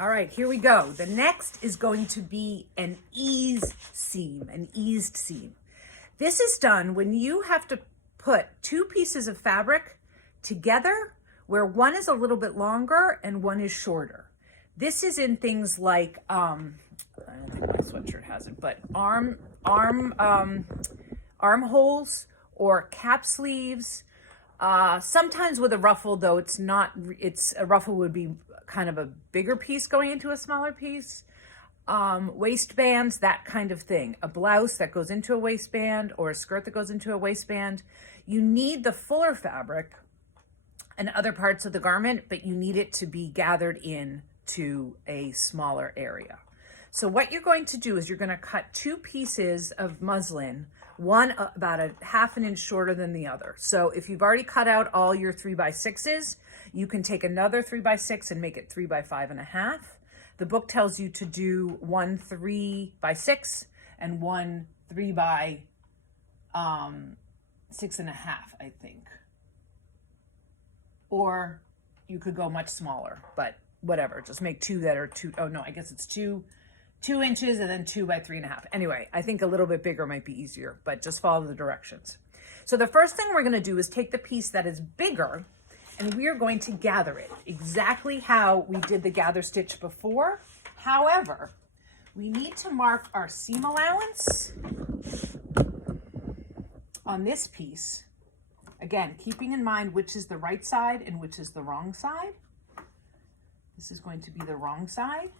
All right, here we go. The next is going to be an ease seam, an eased seam. This is done when you have to put two pieces of fabric together where one is a little bit longer and one is shorter. This is in things like, I don't think my sweatshirt has it, but armholes or cap sleeves. Sometimes with a ruffle, though a ruffle would be kind of a bigger piece going into a smaller piece. Waistbands, that kind of thing. A blouse that goes into a waistband or a skirt that goes into a waistband. You need the fuller fabric and other parts of the garment, but you need it to be gathered in to a smaller area. So what you're going to do is you're going to cut two pieces of muslin, one about a half an inch shorter than the other. So if you've already cut out all your 3x6s, you can take another 3x6 and make it 3x5.5. The book tells you to do one 3x6 and one 3x6.5, I think. Or you could go much smaller, but whatever. Just make two that are two. Oh no, I guess it's 2 inches and then 2x3.5. Anyway, I think a little bit bigger might be easier, but just follow the directions. So the first thing we're going to do is take the piece that is bigger and we are going to gather it exactly how we did the gather stitch before. However, we need to mark our seam allowance on this piece. Again, keeping in mind which is the right side and which is the wrong side. This is going to be the wrong side.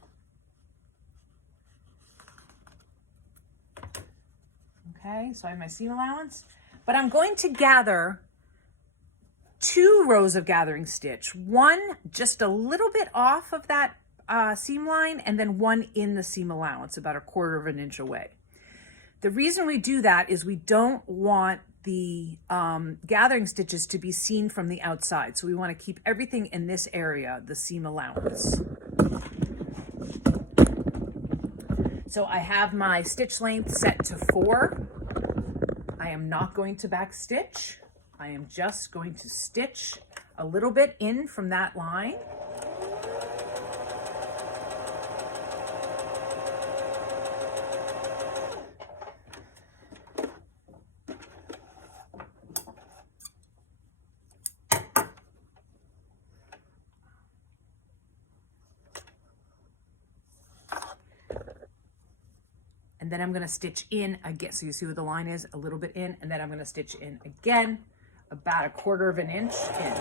Okay, so I have my seam allowance, but I'm going to gather 2 rows of gathering stitch, one just a little bit off of that seam line, and then one in the seam allowance, about 1/4 inch away. The reason we do that is we don't want the gathering stitches to be seen from the outside. So we want to keep everything in this area, the seam allowance. So I have my stitch length set to 4. I am not going to back stitch. I am just going to stitch a little bit in from that line. And then I'm going to stitch in again. So you see where the line is, a little bit in, and then I'm going to stitch in again, about 1/4 inch in.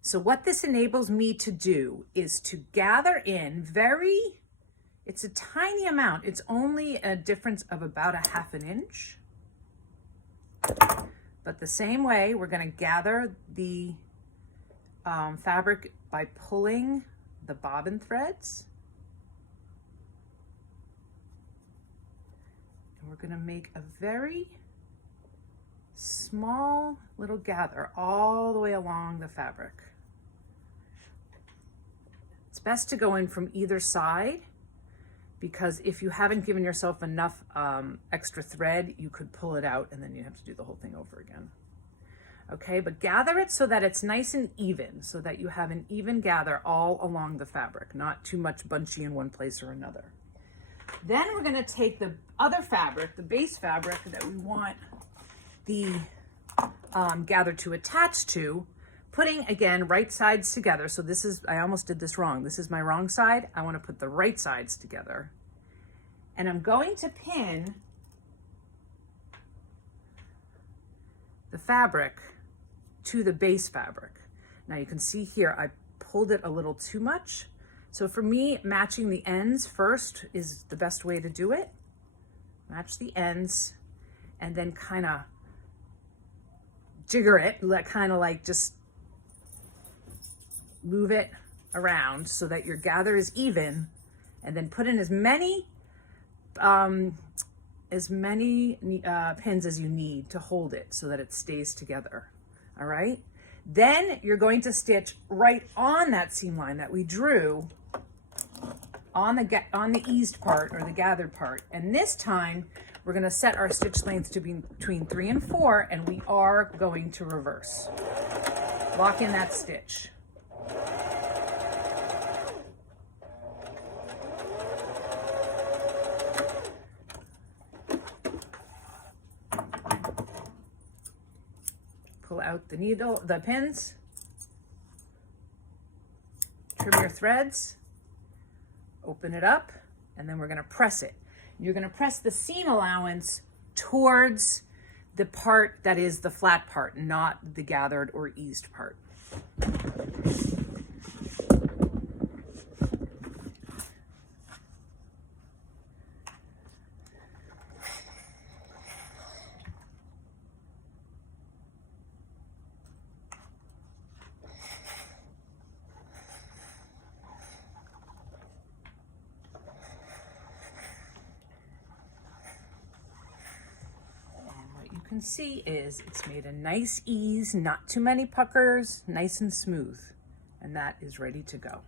So what this enables me to do is to gather in it's a tiny amount. It's only a difference of about 1/2 inch. But the same way, we're going to gather the fabric by pulling the bobbin threads. And we're going to make a very small little gather all the way along the fabric. It's best to go in from either side, because if you haven't given yourself enough extra thread, you could pull it out and then you have to do the whole thing over again. Okay, but gather it so that it's nice and even, so that you have an even gather all along the fabric, not too much bunchy in one place or another. Then we're going to take the other fabric, the base fabric that we want the gather to attach to, putting, again, right sides together. So this is, I almost did this wrong. This is my wrong side. I want to put the right sides together. And I'm going to pin the fabric to the base fabric. Now you can see here, I pulled it a little too much. So for me, matching the ends first is the best way to do it. Match the ends and then kind of jigger it, kind of like just move it around so that your gather is even, and then put in as many pins as you need to hold it so that it stays together. All right. Then you're going to stitch right on that seam line that we drew on the eased part or the gathered part. And this time We're going to set our stitch length to be between 3 and 4, and we are going to reverse. Lock in that stitch. Pull out the needle, the pins, trim your threads, open it up, and then we're going to press it. You're going to press the seam allowance towards the part that is the flat part, not the gathered or eased part. Can see is it's made a nice ease, not too many puckers, nice and smooth, and that is ready to go.